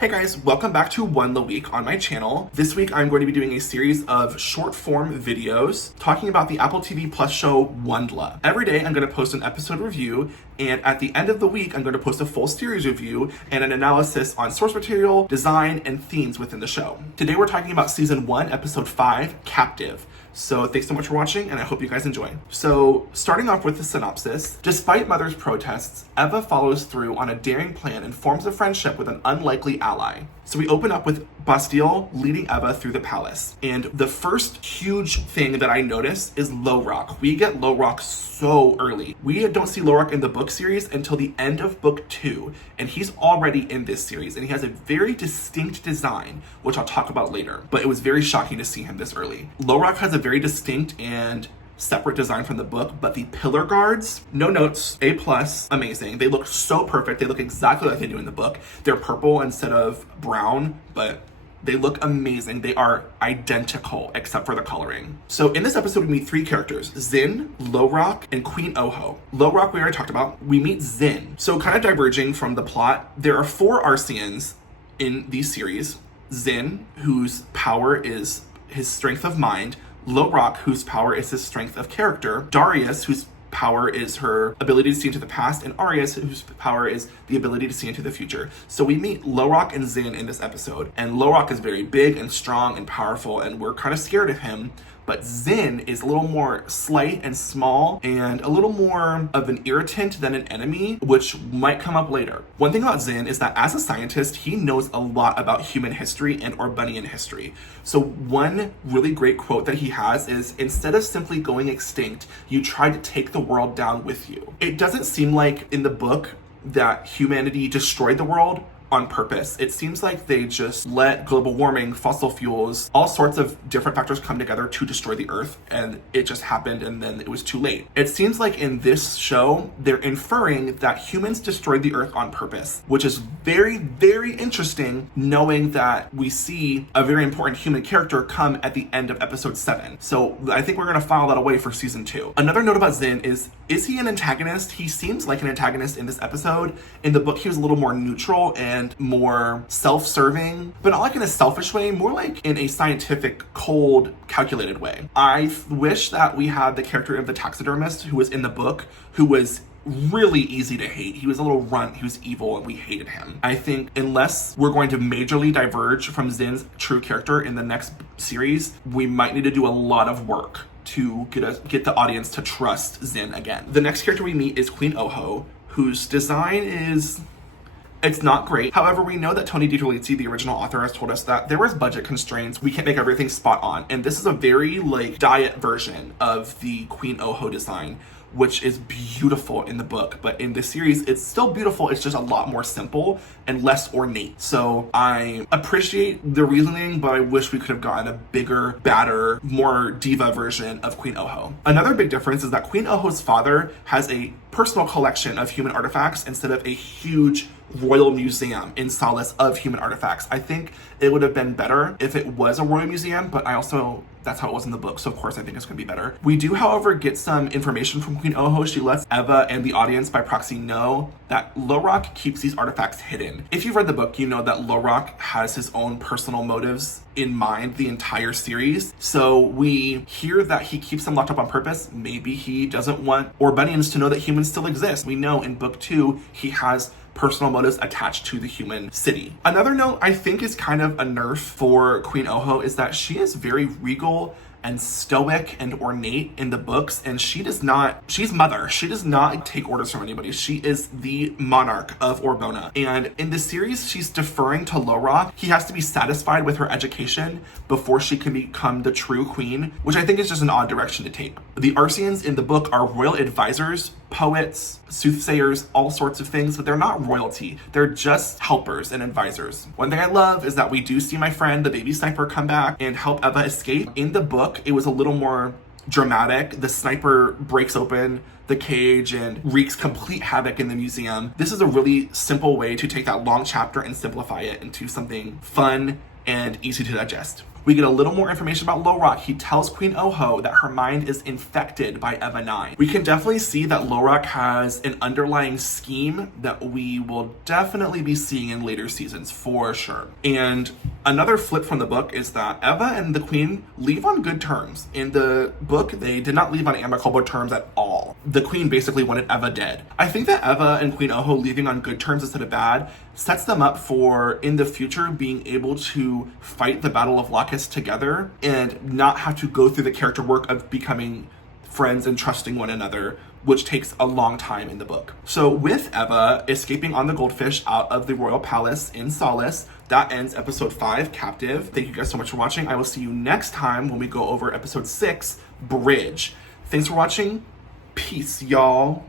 Hey guys, welcome back to One the Week on my channel. This week I'm going to be doing a series of short form videos talking about the Apple TV Plus show Wondla. Every day I'm going to post an episode review, and at the end of the week I'm going to post a full series review and an analysis on source material, design, and themes within the show. Today we're talking about Season 1, Episode 5, Captive. So thanks so much for watching, and I hope you guys enjoy. So starting off with the synopsis, despite Muthr's protests, Eva follows through on a daring plan and forms a friendship with an unlikely ally. So we open up with Bastille leading Eva through the palace. And the first huge thing that I notice is Lowrock. We get Lowrock so early. We don't see Lowrock in the book series until the end of book 2. And he's already in this series. And he has a very distinct design, which I'll talk about later. But it was very shocking to see him this early. Lowrock has a very distinct and separate design from the book, but the pillar guards, no notes, A+, amazing. They look so perfect. They look exactly like they do in the book. They're purple instead of brown, but they look amazing. They are identical except for the coloring. So in this episode, we meet 3 characters, Zin, Lowrock, and Queen Oho. Lowrock we already talked about. We meet Zin. So kind of diverging from the plot, there are 4 Arceans in these series. Zin, whose power is his strength of mind, Lowrock, whose power is his strength of character, Darius, whose power is her ability to see into the past, and Arius, whose power is the ability to see into the future. So we meet Lowrock and Zin in this episode, and Lowrock is very big and strong and powerful, and we're kind of scared of him. But Zin is a little more slight and small and a little more of an irritant than an enemy, which might come up later. One thing about Zin is that as a scientist, he knows a lot about human history and Orbanian history. So one really great quote that he has is, "Instead of simply going extinct, you try to take the world down with you." It doesn't seem like in the book that humanity destroyed the world on purpose. It seems like they just let global warming, fossil fuels, all sorts of different factors come together to destroy the earth, and it just happened and then it was too late. It seems like in this show, they're inferring that humans destroyed the earth on purpose, which is very, very interesting, knowing that we see a very important human character come at the end of episode 7. So I think we're gonna file that away for season 2. Another note about Zin is he an antagonist? He seems like an antagonist in this episode. In the book, he was a little more neutral and more self-serving, but not like in a selfish way, more like in a scientific, cold, calculated way. I wish that we had the character of the taxidermist who was in the book, who was really easy to hate. He was a little runt, he was evil, and we hated him. I think unless we're going to majorly diverge from Zin's true character in the next series, we might need to do a lot of work to get the audience to trust Zin again. The next character we meet is Queen Oho, whose design is... it's not great. However, we know that Tony DiTerlizzi, the original author, has told us that there was budget constraints. We can't make everything spot on. And this is a very diet version of the Queen Oho design, which is beautiful in the book. But in this series, it's still beautiful. It's just a lot more simple and less ornate. So I appreciate the reasoning, but I wish we could have gotten a bigger, badder, more diva version of Queen Oho. Another big difference is that Queen Oho's father has a personal collection of human artifacts instead of a huge royal museum in solace of human artifacts. I think it would have been better if it was a royal museum, but that's how it was in the book, so of course I think it's going to be better. We do, however, get some information from Queen Oho. She lets Eva and the audience by proxy know that Lowrock keeps these artifacts hidden. If you've read the book, you know that Lowrock has his own personal motives in mind the entire series. So we hear that he keeps them locked up on purpose. Maybe he doesn't want Orbanians to know that humans still exist. We know in book 2, he has personal motives attached to the human city. Another note I think is kind of a nerf for Queen Oho is that she is very regal and stoic and ornate in the books, and she's mother. She does not take orders from anybody. She is the monarch of Orbona. And in this series, she's deferring to Lowrock. He has to be satisfied with her education before she can become the true queen, which I think is just an odd direction to take. The Arceans in the book are royal advisors, poets, soothsayers, all sorts of things, but they're not royalty. They're just helpers and advisors. One thing I love is that we do see my friend, the baby sniper, come back and help Eva escape. In the book, it was a little more dramatic. The sniper breaks open the cage and wreaks complete havoc in the museum. This is a really simple way to take that long chapter and simplify it into something fun and easy to digest. We get a little more information about Lorok. He tells Queen Oho that her mind is infected by Eva 9. We can definitely see that Lorok has an underlying scheme that we will definitely be seeing in later seasons, for sure. And another flip from the book is that Eva and the Queen leave on good terms. In the book, they did not leave on amicable terms at all. The Queen basically wanted Eva dead. I think that Eva and Queen Oho leaving on good terms instead of bad sets them up for, in the future, being able to fight the Battle of Lacus together and not have to go through the character work of becoming friends and trusting one another, which takes a long time in the book. So with Eva escaping on the goldfish out of the royal palace in Solace, that ends episode 5, Captive. Thank you guys so much for watching. I will see you next time when we go over episode 6, Bridge. Thanks for watching. Peace, y'all.